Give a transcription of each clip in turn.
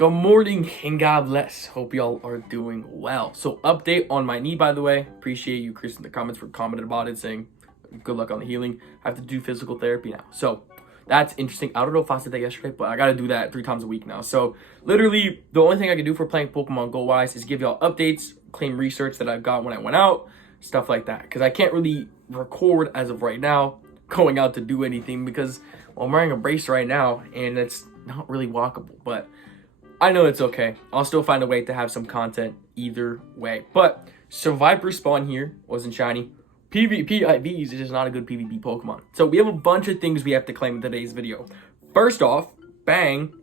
Good morning and God bless. Hope y'all are doing well. So update on my knee, by the way. Appreciate you, Chris, in the comments for commenting about it, saying good luck on the healing. I have to do physical therapy now. So that's interesting. I don't know if I said that yesterday, but I got to do that 3 times a week now. So literally the only thing I can do for playing Pokemon Go wise is give y'all updates, claim research that I've got when I went out, stuff like that. Because I can't really record as of right now going out to do anything because I'm wearing a brace right now and it's not really walkable. But I know it's okay. I'll still find a way to have some content either way. But Survive Respawn here wasn't shiny. PvP IVs is just not a good PvP Pokemon. So we have a bunch of things we have to claim in today's video. First off, bang.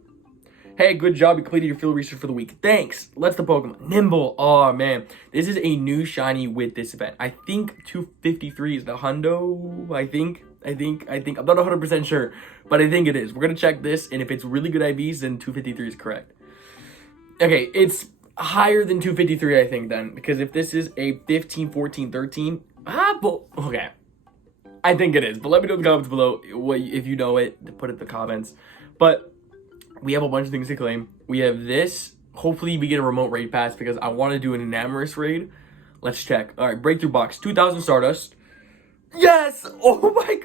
Hey, good job. You completed your field research for the week. Thanks. Let's the Pokemon. Nimble. Oh, man. This is a new shiny with this event. I think 253 is the Hundo. I think. I'm not 100% sure, but I think it is. We're going to check this, and if it's really good IVs, then 253 is correct. Okay, it's higher than 253, I think, then, because if this is a 15, 14, 13, okay. I think it is, but let me know in the comments below if you know it, put it in the comments. But we have a bunch of things to claim. We have this. Hopefully we get a remote raid pass because I want to do an Enamorous raid. Let's check. All right, breakthrough box, 2,000 Stardust. Yes! Oh my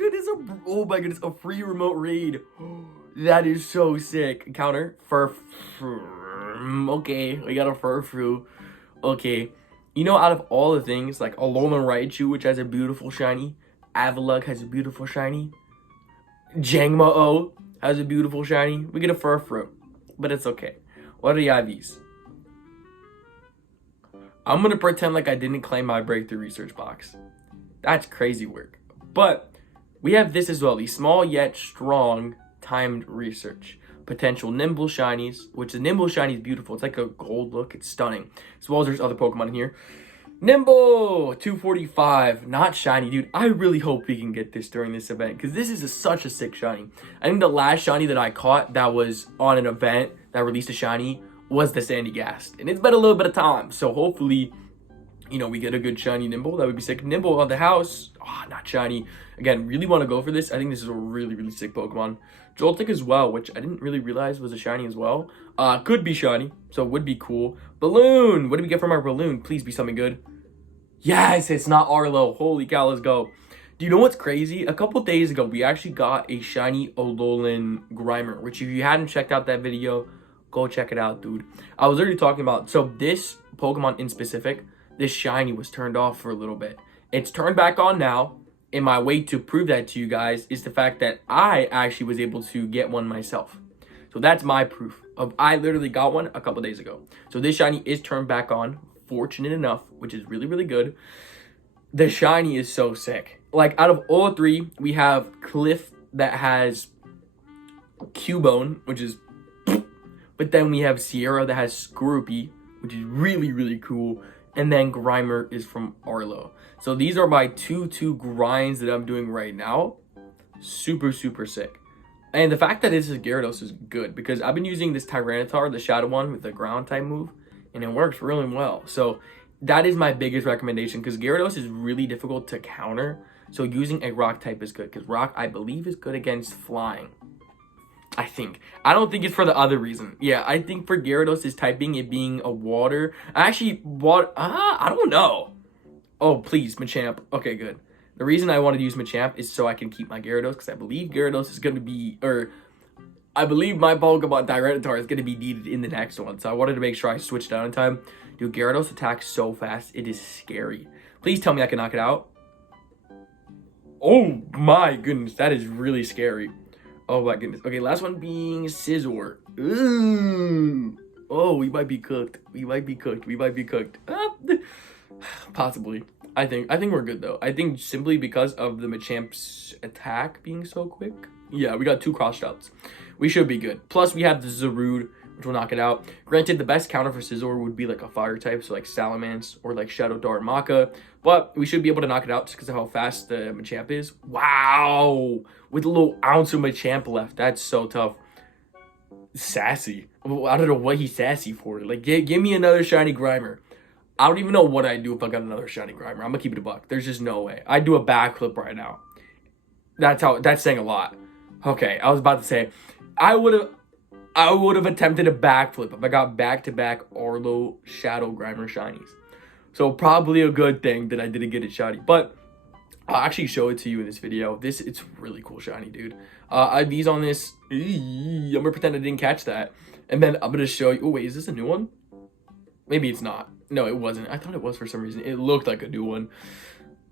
goodness, a free remote raid. That is so sick. Counter, okay, we got a Furfrou. Okay, you know, out of all the things, like Alolan Raichu, which has a beautiful shiny, Avalugg has a beautiful shiny, Jangmo-O has a beautiful shiny, we get a Furfrou, but it's okay. What are the IVs? I'm gonna pretend like I didn't claim my breakthrough research box. That's crazy work. But we have this as well, the small yet strong timed research. Potential Nimble shinies, which the Nimble shiny is beautiful. It's like a gold look. It's stunning. As well as there's other Pokemon here. Nimble 245, not shiny, dude. I really hope we can get this during this event because this is such a sick shiny. I think the last shiny that I caught that was on an event that released a shiny was the Sandygast, and it's been a little bit of time. So hopefully, you know, we get a good shiny Nimble. That would be sick. Nimble on the house. Oh, not shiny. Again, really want to go for this. I think this is a really, really sick Pokemon. Joltik as well, which I didn't really realize was a shiny as well. Could be shiny, so would be cool. Balloon. What do we get from our balloon? Please be something good. Yes, it's not Arlo. Holy cow, let's go. Do you know what's crazy? A couple days ago, we actually got a shiny Alolan Grimer, which if you hadn't checked out that video, go check it out, dude. I was already talking about, so this Pokemon in specific, this shiny was turned off for a little bit. It's turned back on now. And my way to prove that to you guys is the fact that I actually was able to get one myself. So that's my proof of I literally got one a couple days ago. So this shiny is turned back on, fortunate enough, which is really, really good. The shiny is so sick. Like out of all 3, we have Cliff that has Cubone, which is, but then we have Sierra that has Skorupi, which is really, really cool. And then Grimer is from Arlo. So these are my two grinds that I'm doing right now. Super, super sick. And the fact that this is Gyarados is good because I've been using this Tyranitar, the Shadow one with the ground type move, and it works really well. So that is my biggest recommendation because Gyarados is really difficult to counter. So using a rock type is good because rock, I believe, is good against flying. I think. I don't think it's for the other reason. Yeah, I think for Gyarados' typing, it being a water. I don't know. Oh, please, Machamp. Okay, good. The reason I wanted to use Machamp is so I can keep my Gyarados, because I believe Gyarados is going to be, I believe my Pokemon Tyranitar is going to be needed in the next one. So I wanted to make sure I switched down in time. Dude, Gyarados attacks so fast. It is scary. Please tell me I can knock it out. Oh my goodness, that is really scary. Oh my goodness. Okay, last one being Scizor. Ooh. Oh, we might be cooked. Possibly. I think we're good though. I think simply because of the Machamp's attack being so quick. Yeah, we got 2 cross shots. We should be good. Plus we have the Zarude, which will knock it out. Granted, the best counter for Scizor would be like a fire type, so like Salamence or like Shadow Dart Maka. But we should be able to knock it out just because of how fast the Machamp is. Wow! With a little ounce of Machamp left. That's so tough. Sassy. I don't know what he's sassy for. Like, give me another shiny Grimer. I don't even know what I'd do if I got another shiny Grimer. I'm gonna keep it a buck. There's just no way. I'd do a backflip right now. That's saying a lot. Okay, I was about to say, I would have I would have attempted a backflip if I got back-to-back Arlo Shadow Grimer shinies. So probably a good thing that I didn't get it shiny. But I'll actually show it to you in this video. It's really cool shiny, dude. IVs on this. I'm gonna pretend I didn't catch that. And then I'm gonna show you. Oh, wait, is this a new one? Maybe it's not. No, it wasn't. I thought it was for some reason. It looked like a new one.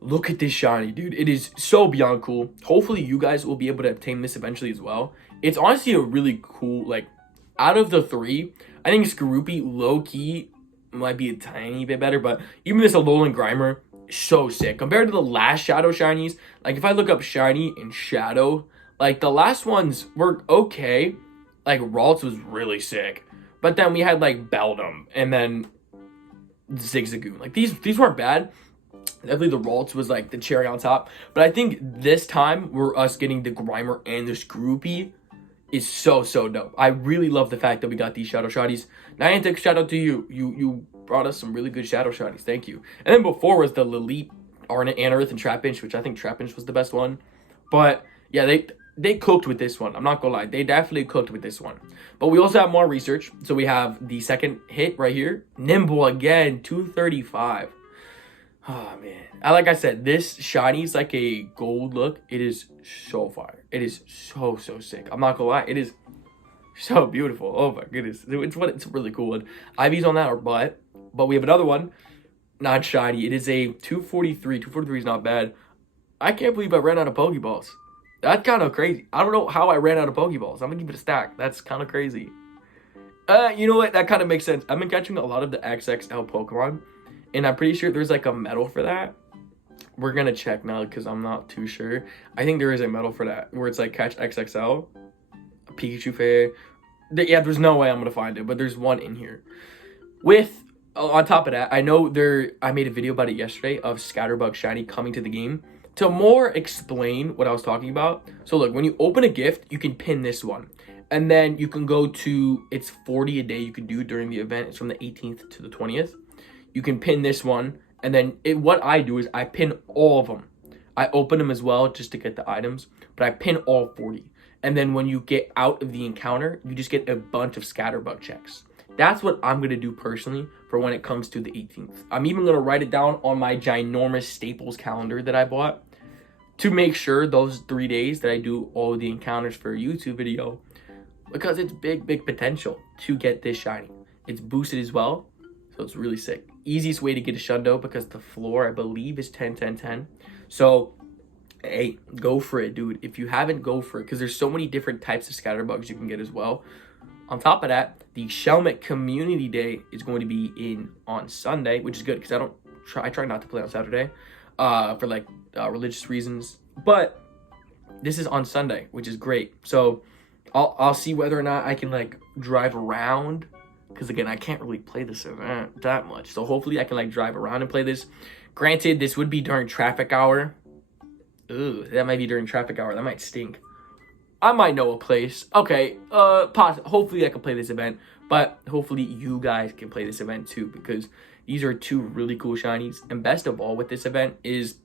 Look at this shiny, dude. It is so beyond cool. Hopefully you guys will be able to obtain this eventually as well. It's honestly a really cool, like, out of the three, I think Skorupi low-key might be a tiny bit better, but even this Alolan Grimer, so sick. Compared to the last Shadow shinies, like, if I look up shiny and Shadow, like, the last ones were okay. Like, Ralts was really sick. But then we had, like, Beldum, and then Zigzagoon. Like, these weren't bad. Definitely the Ralts was, like, the cherry on top. But I think this time, we're us getting the Grimer and the Skorupi is so dope. I really love the fact that we got these Shadow Shotties. Niantic, shout out to you. You brought us some really good Shadow Shotties. Thank you. And then before was the Lileep, Anorith, and Trapinch, which I think Trapinch was the best one. But, yeah, they cooked with this one. I'm not gonna lie. They definitely cooked with this one. But we also have more research. So we have the second hit right here. Nimble again, 235. Oh, man. Like I said, this shiny is like a gold look. It is so fire. It is so sick. I'm not gonna lie. It is so beautiful. Oh, my goodness. It's a really cool one. IVs on that are but we have another one. Not shiny. It is a 243. 243 is not bad. I can't believe I ran out of Pokeballs. That's kind of crazy. I don't know how I ran out of Pokeballs. I'm gonna give it a stack. That's kind of crazy. You know what? That kind of makes sense. I've been catching a lot of the XXL Pokemon, and I'm pretty sure there's like a medal for that. We're gonna check now because I'm not too sure. I think there is a medal for that where it's like catch XXL, Pikachu Fair. Yeah, there's no way I'm gonna find it, but there's one in here. With on top of that, I know I made a video about it yesterday of Scatterbug Shiny coming to the game. To more explain what I was talking about, so look, when you open a gift, you can pin this one. And then you can go to, it's 40 a day you can do during the event. It's from the 18th to the 20th. You can pin this one. And then what I do is I pin all of them. I open them as well just to get the items. But I pin all 40. And then when you get out of the encounter, you just get a bunch of Scatterbug checks. That's what I'm going to do personally for when it comes to the 18th. I'm even going to write it down on my ginormous Staples calendar that I bought to make sure those 3 days that I do all the encounters for a YouTube video, because it's big potential to get this shiny. It's boosted as well, so it's really sick. Easiest way to get a Shundo because the floor, I believe, is 10. So, hey, go for it, dude. If you haven't, go for it, because there's so many different types of Scatterbugs you can get as well. On top of that, the Shelmet Community Day is going to be on Sunday, which is good because I try not to play on Saturday for like religious reasons. But this is on Sunday, which is great. So I'll see whether or not I can like drive around, because again, I can't really play this event that much. So hopefully I can like drive around and play this. Granted, this would be during traffic hour. Ooh, that might be during traffic hour. That might stink. I might know a place. Okay, hopefully I can play this event, but hopefully you guys can play this event too, because these are two really cool shinies. And best of all with this event is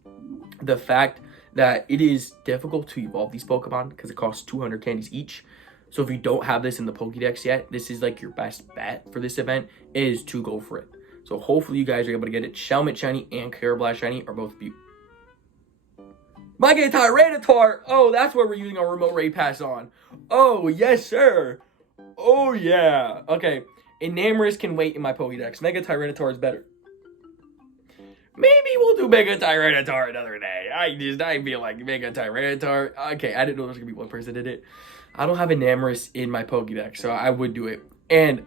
the fact that it is difficult to evolve these Pokemon because it costs 200 candies each. So if you don't have this in the Pokédex yet, this is like your best bet for this event is to go for it. So hopefully you guys are able to get it. Shelmet Shiny and Karrablast Shiny are both beautiful. Mega Tyranitar! Oh, that's what we're using our remote raid pass on. Oh, yes, sir. Oh, yeah. Okay. Enamorous can wait in my Pokédex. Mega Tyranitar is better. Maybe we'll do Mega Tyranitar another day. I feel like Mega Tyranitar. Okay, I didn't know there was going to be one person in it. I don't have Enamorous in my Pokédex, so I would do it. And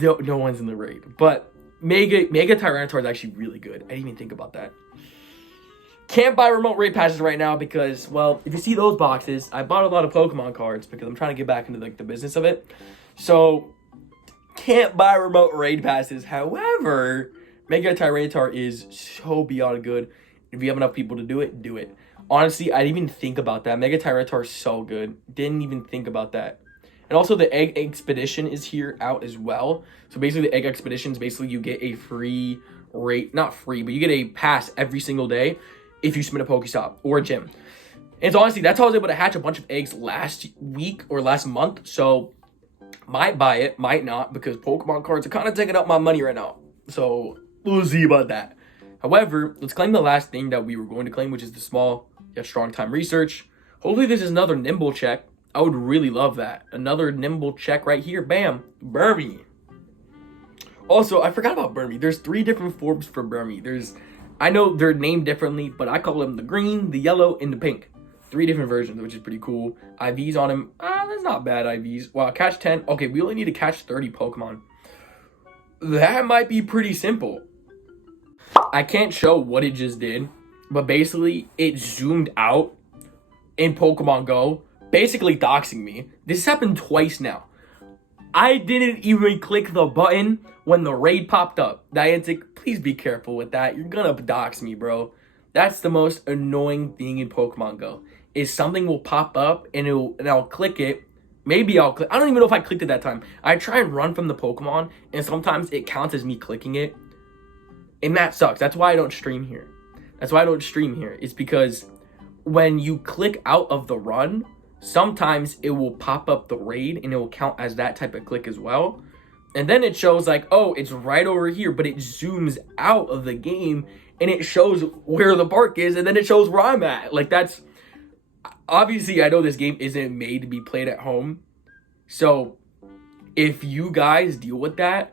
no one's in the raid. But Mega Tyranitar is actually really good. I didn't even think about that. Can't buy remote raid passes right now because, well, if you see those boxes, I bought a lot of Pokemon cards because I'm trying to get back into like the business of it. So, can't buy remote raid passes. However, Mega Tyranitar is so beyond good. If you have enough people to do it, do it. Honestly, I didn't even think about that. Mega Tyranitar is so good. Didn't even think about that. And also, the Egg Expedition is here out as well. So, basically, the Egg Expedition is basically you get a free rate, not free, but you get a pass every single day if you submit a Pokestop or a gym. And so honestly, that's how I was able to hatch a bunch of eggs last week or last month. So Might buy it, might not, because Pokemon cards are kind of taking up my money right now. So we'll see about that. However, let's claim the last thing that we were going to claim, which is the small yet strong time research. Hopefully this is another nimble check. I would really love that. Another nimble check right here. Bam. Burmy. Also, I forgot about Burmy. There's 3 different forms for Burmy. I know they're named differently, but I call them the green, the yellow, and the pink. 3 different versions, which is pretty cool. IVs on him. That's not bad IVs. Wow, catch 10. Okay, we only need to catch 30 Pokemon. That might be pretty simple. I can't show what it just did, but basically it zoomed out in Pokemon Go, basically doxing me. This happened twice now. I didn't even click the button when the raid popped up. Niantic, please be careful with that. You're gonna dox me, bro. That's the most annoying thing in Pokemon Go. Is something will pop up and I'll click it. Maybe I'll click. I don't even know if I clicked it that time. I try and run from the Pokemon, and sometimes it counts as me clicking it. And that sucks. That's why I don't stream here. It's because when you click out of the run, sometimes it will pop up the raid and it will count as that type of click as well. And then it shows like, oh, it's right over here, but it zooms out of the game and it shows where the park is, and then it shows where I'm at. Like, that's obviously, I know this game isn't made to be played at home. So if you guys deal with that,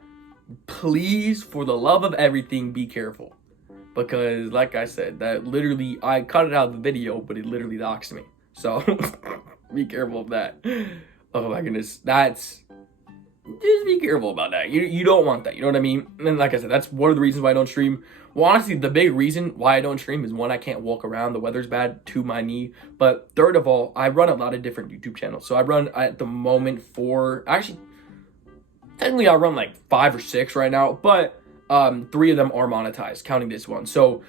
please, for the love of everything, be careful. Because like I said, that literally, I cut it out of the video, but it literally doxed me. So be careful of that. Oh my goodness. Just be careful about that. You don't want that. You know what I mean? And like I said, that's one of the reasons why I don't stream. Well, honestly, the big reason why I don't stream is, one, I can't walk around. The weather's bad. 2, my knee. But third of all, I run a lot of different YouTube channels. So I run at the moment technically I run like 5 or 6 right now. But 3 of them are monetized, counting this one. So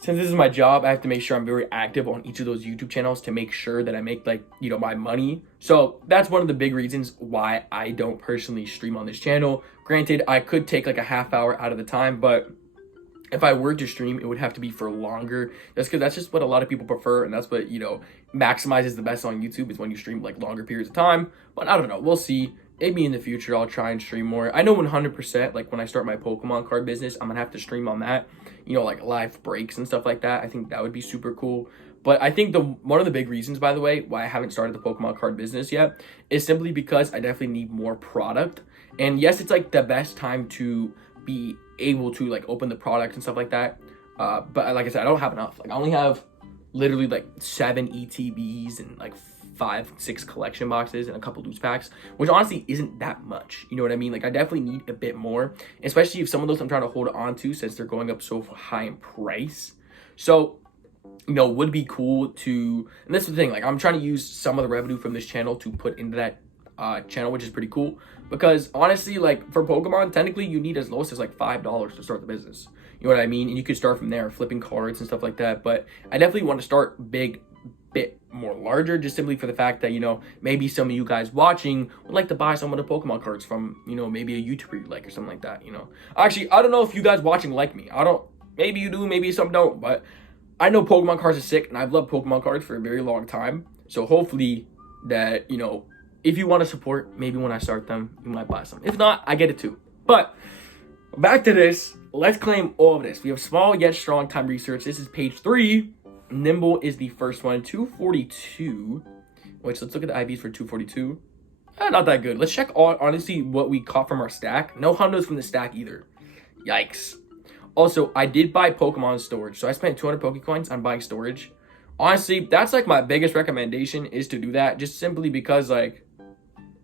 since this is my job, I have to make sure I'm very active on each of those YouTube channels to make sure that I make, like, you know, my money. So that's one of the big reasons why I don't personally stream on this channel. Granted, I could take like a half hour out of the time, but if I were to stream, it would have to be for longer. That's because that's just what a lot of people prefer, and that's what, you know, maximizes the best on YouTube, is when you stream like longer periods of time. But I don't know. We'll see. Maybe in the future, I'll try and stream more. I know 100%, like when I start my Pokemon card business, I'm going to have to stream on that. You know, like live breaks and stuff like that. I think that would be super cool. But I think one of the big reasons, by the way, why I haven't started the Pokemon card business yet is simply because I definitely need more product. And yes, it's like the best time to be able to like open the product and stuff like that. But like I said, I don't have enough. Like, I only have literally like 7 ETBs and like 5-6 collection boxes and a couple loose packs, which honestly isn't that much. You know what I mean? Like, I definitely need a bit more, especially if some of those I'm trying to hold on to, since they're going up so high in price. So, you know, would be cool to, and this is the thing, like, I'm trying to use some of the revenue from this channel to put into that channel, which is pretty cool, because honestly, like, for Pokemon, technically you need as low as like $5 to start the business. You know what I mean? And you could start from there, flipping cards and stuff like that. But I definitely want to start bit more larger, just simply for the fact that, you know, maybe some of you guys watching would like to buy some of the Pokemon cards from, you know, maybe a YouTuber you like or something like that, you know. Actually, I don't know if you guys watching like me. Maybe you do, maybe some don't, but I know Pokemon cards are sick, and I've loved Pokemon cards for a very long time. So hopefully that, you know, if you want to support, maybe when I start them, you might buy some. If not, I get it too. But back to this. Let's claim all of this. We have small yet strong time research. This is page 3. Nimble is the first one. 242. Which, let's look at the IVs for 242. Not that good. Let's check honestly what we caught from our stack. No hundos from the stack either. Yikes. Also, I did buy Pokemon storage. So I spent 200 Pokecoins on buying storage. Honestly, that's like my biggest recommendation, is to do that. Just simply because, like,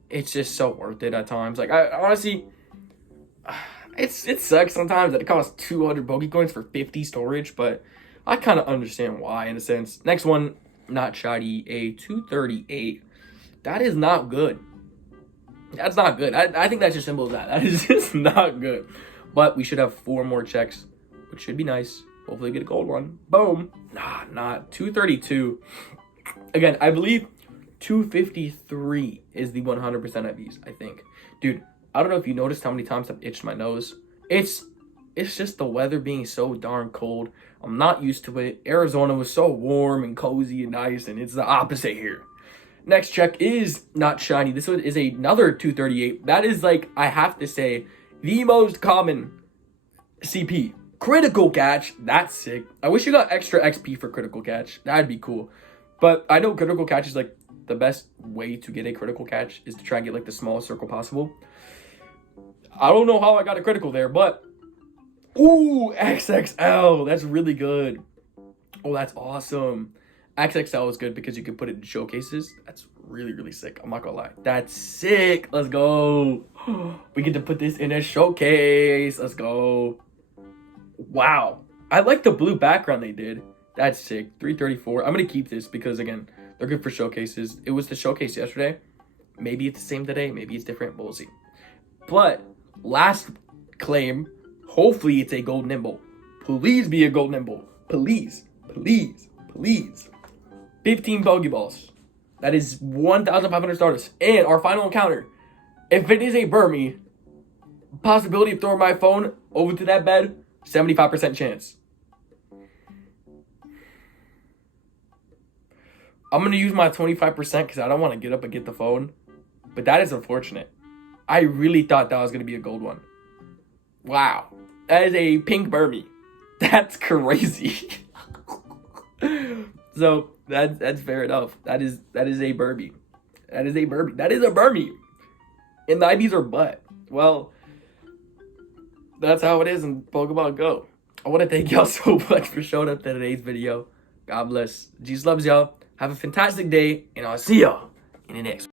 it's just so worth it at times. Like, I honestly, it sucks sometimes that it costs 200 Pokecoins for 50 storage, but I kind of understand why, in a sense. Next one, not shoddy, a 238. That is not good. That's not good. I think that's as simple as that. That is just not good. But we should have 4 more checks, which should be nice. Hopefully get a gold one. Boom. Nah, not 232. Again, I believe 253 is the 100% of these, I think. Dude, I don't know if you noticed how many times I've itched my nose. It's just the weather being so darn cold. I'm not used to it. Arizona was so warm and cozy and nice, and it's the opposite here. Next check is not shiny. This one is another 238. That is, like, I have to say, the most common CP. Critical catch. That's sick. I wish you got extra XP for critical catch. That'd be cool. But I know critical catch is, like, the best way to get a critical catch is to try and get, like, the smallest circle possible. I don't know how I got a critical there, but... Ooh, XXL. That's really good. Oh, that's awesome. XXL is good because you can put it in showcases. That's really, really sick. I'm not gonna lie. That's sick. Let's go. We get to put this in a showcase. Let's go. Wow. I like the blue background they did. That's sick. 334. I'm gonna keep this because, again, they're good for showcases. It was the showcase yesterday. Maybe it's the same today. Maybe it's different. But we'll see. But last claim. Hopefully it's a gold nimble. Please be a gold nimble. Please. Please. Please. 15 Pokeballs. That is 1,500 starters. And our final encounter. If it is a Burmy, possibility of throwing my phone over to that bed, 75% chance. I'm going to use my 25% because I don't want to get up and get the phone. But that is unfortunate. I really thought that was going to be a gold one. Wow. That is a pink Burmy. That's crazy. So that's fair enough. That is a Burmy. That is a Burmy. That is a Burmy. And the IVs are butt. Well, that's how it is in Pokemon Go. I want to thank y'all so much for showing up to today's video. God bless. Jesus loves y'all. Have a fantastic day, and I'll see y'all in the next one.